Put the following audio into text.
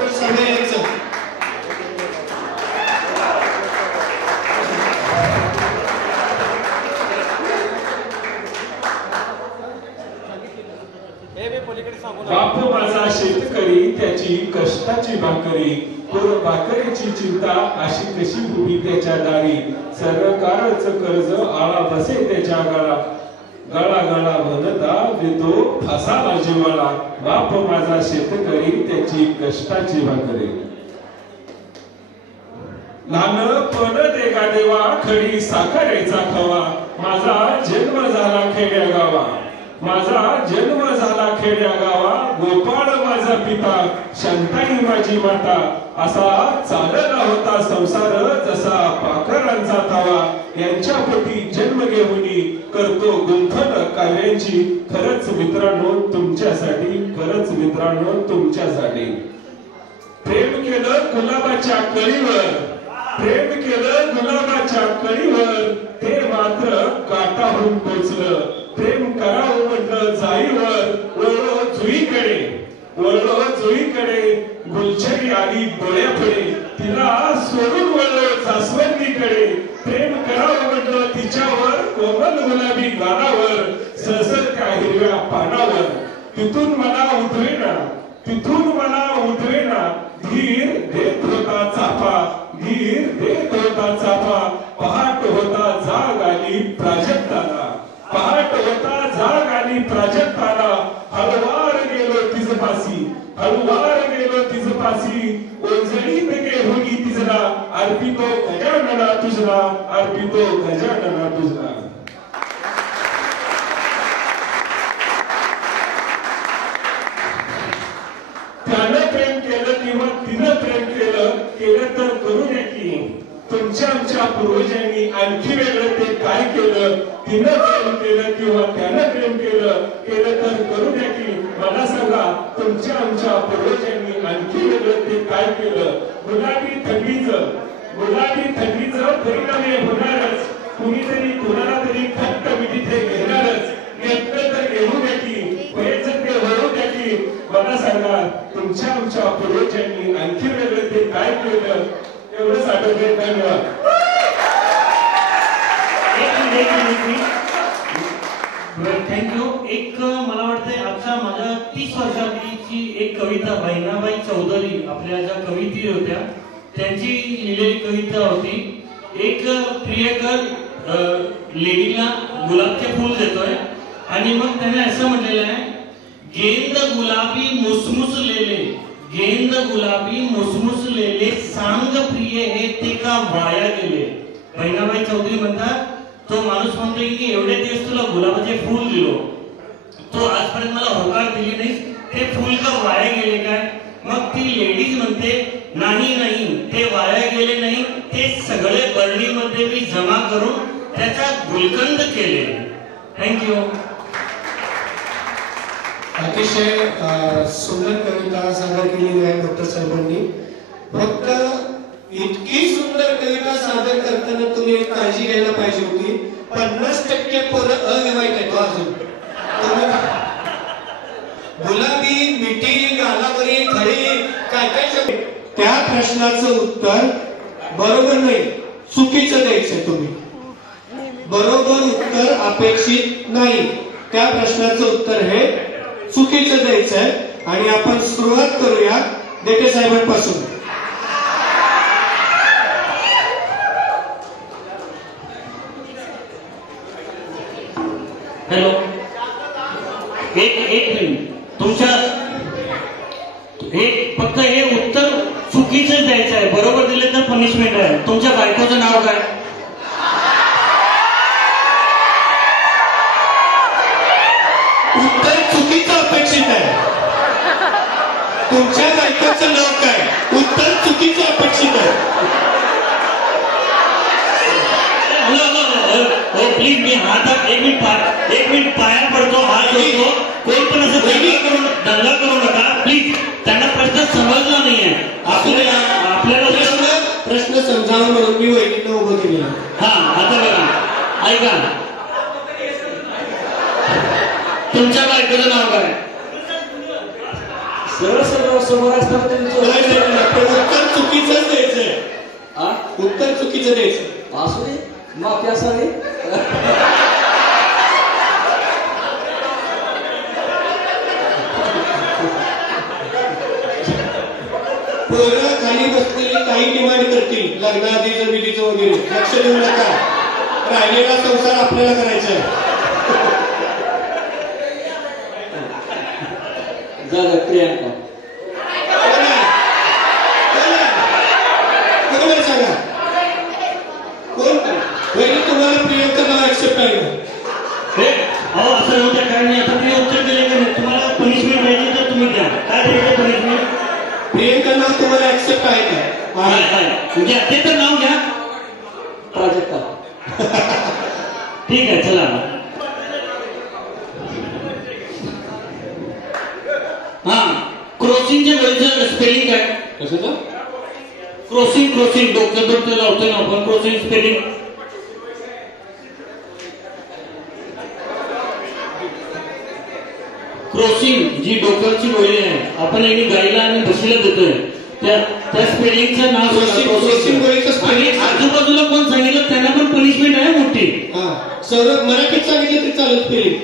Doctor Sable यांचं. बाप माझा शेतकरी त्याची कष्टाची भाकरी, भाकरीची चिंता अशी कशी उभी त्याच्या दारी. सरकारच कर्ज आळा बसे त्याच्या गळा, गळा गळा बनता देतो फासाला जीवाला. बाप माझा शेतकरी त्याची कष्टाची भाकरी. लहानपण देगा देवा खडी साखरेचा खवा. माझा जन्म झाला खेड्या गावा, माझा जन्म झाला खेड्या गावा. गोपाळ माझा पिता, शांताई माझी माता. असा चालला होता संसार जसा पाखरांचा थावा. यांच्या पोटी जन्म घेऊनी करतो गुंफण काव्यांची. खरंच मित्रांनो तुमच्यासाठी, खरंच मित्रांनो तुमच्यासाठी. प्रेम केलं गुलाबाच्या कळीवर, प्रेम केलं गुलाबाच्या कळीवर. ते मात्र काटाहून टोचलं. प्रेम करावं म्हटलं जाईवर. वळलो जुईकडे, वळलो जुईकडे. गुलछडी आली डोळ्यापुढे. तिला सोडून वळलो जास्वंदीकडे. प्रेम करावं म्हटलं तिच्यावर कोमल गुलाबी गालावर. सळसळत्या हिरव्या पानावर. तिथून मला उठवेना, तिथून मला उठवेना. धीर देत होता चाफा, धीर देत होता चाफा. पहाट होता जाग आली प्राजक्ताला, पहाट होता जाग आली प्राजक्ताला. हळवार गेलो तिजपासी, हळवार गेलो तिजपासी. ओंजळीत घेऊनी तिजला. अर्पितो गजानना तुझला, अर्पितो गजानना तुझला. त्यानं प्रेम केलं किंवा तिनं प्रेम केलं, केलं तर करू नये की. तुमच्या आमच्या पूर्वजांनी आणखी वेगळं ते काय केलं. तिनं प्रेम केलं किंवा त्यानं प्रेम केलं, केलं तर करू नये की. मला सांगा तुमच्या आमच्या पूर्वजांनी आणखी वेगळं ते काय केलं. गुलाबी थंडीचं, गुलाबी थंडीचं परिणाम हे होणारच. कुणीतरी कुणाला तरी खट्ट मिठीथे घेणारच. घेतलं तर घेऊ द्या की, व्हायचं ते होऊ द्या की. मला सांगा तुमच्या आमच्या पूर्वजांनी आणखी वेगळं ते काय केलं. एवढंच आठवते. धन्यवाद. थँक्यू. एक मला वाटतंय आता माझ्या 30 वर्षाची एक कविता बहिणाबाई चौधरी आपल्या ज्या कवित्री होत्या त्यांची लिहिलेली कविता होती. एक प्रियकर लेडीला गुलाबचे फूल देतोय आणि मग त्याने असं म्हटलेलं आहे, गेंद गुलाबी मुसमुस लेले, गेंद गुलाबी मुसमुस लेले. सांग प्रिय हे ते का वाया गेले. बहिणाबाई चौधरी म्हणतात, तो माणूस म्हणतोय की एवढे दिवस तुला गुलाबाचे फूल दिलो, तो आजपर्यंत मला होकार दिली नाही, ते फूल का वाया गेले काय. मग ती लेडीज म्हणते, नाही नाही ते वाया गेले नाही, ते सगळे बरणीमध्ये मी जमा करून त्याचा गुलकंद केले. थँक्यू. अतिशय सुंदर कविता सादर केलेली आहे डॉक्टर साहेबांनी. फक्त इतकी सुंदर कविता सादर करताना तुम्ही एक काळजी घ्यायला पाहिजे होती. 50% पोरं अविवाहित आहेत अजून. गुलाबी मिठी गालावरी खडी काय काय शब्द, त्या प्रश्नाचं उत्तर बरोबर नाही, चुकीचं द्यायचं. तुम्ही बरोबर उत्तर अपेक्षित नाही, त्या प्रश्नाचं उत्तर हे चुकीचं द्यायचंय. आणि आपण सुरुवात करूया देठे साहेबांपासून. हॅलो, एक मिनिट. तुमच्या फक्त हे उत्तर चुकीचं द्यायचं आहे. बरोबर दिले तर पनिशमेंट आहे. तुमच्या बायकोचं नाव काय. उत्तर चुकीचं अपेक्षित आहे. तुमच्या बायकोचं नाव काय, उत्तर चुकीचं अपेक्षित आहे. प्लीज मी हातात एक मिनिट पाया पडतो, हात जोडतो. कोण पण असं दंगा करू नका प्लीज. त्यांना प्रश्न समजला नाहीये. आपल्याला प्रश्न समजावा म्हणून मी वहिनींना उभं केलं. हा, आता बघा, ऐका. तुमच्या बायकोचं नाव काय. सरळ समोर असताना चुकीचं द्यायचं. असू दे माफी असावी. पोरं खाली बसलेली काही डिमांड करतील लग्नाआधीचं विधीचं वगैरे, लक्ष देऊ नका. राहिलेला संसार आपल्याला करायचा आहे. झालं प्रियांका. बरोबर सांगा कोण पहिले तुम्हाला प्रियंका नाव ऍक्सेप्ट आहे का? अहो असं नव्हतं काय नाही. आता तुम्ही उत्तर दिले का नाही? तुम्हाला पनिशमेंट पाहिजे तर तुम्ही द्या. काय द्यायचं पनिशमेंट? प्रियंका नाव तुम्हाला ऍक्सेप्ट आहे का? घ्या ते तर नाव घ्या. प्राजक्ता. ठीक आहे चला. हा क्रॉसिंगच्या वेळेचं स्पेलिंग काय? कशाचं? क्रॉसिंग डोक्यात लावतोय ना आपण. क्रॉसिंग स्पेलिंग क्रॉसिंग जी डोक्याची गोळी आहे आपण यांनी गाईला आणि म्हशीला देतोय त्या स्पेलिंगचं नाव क्रॉसिंग गोळीचं स्पेलिंग आजूबाजूला कोण सांगितलं त्यांना पण पनिशमेंट आहे मोठी. सौरभ मराठीत सांगितलं तरी चालत स्पेलिंग.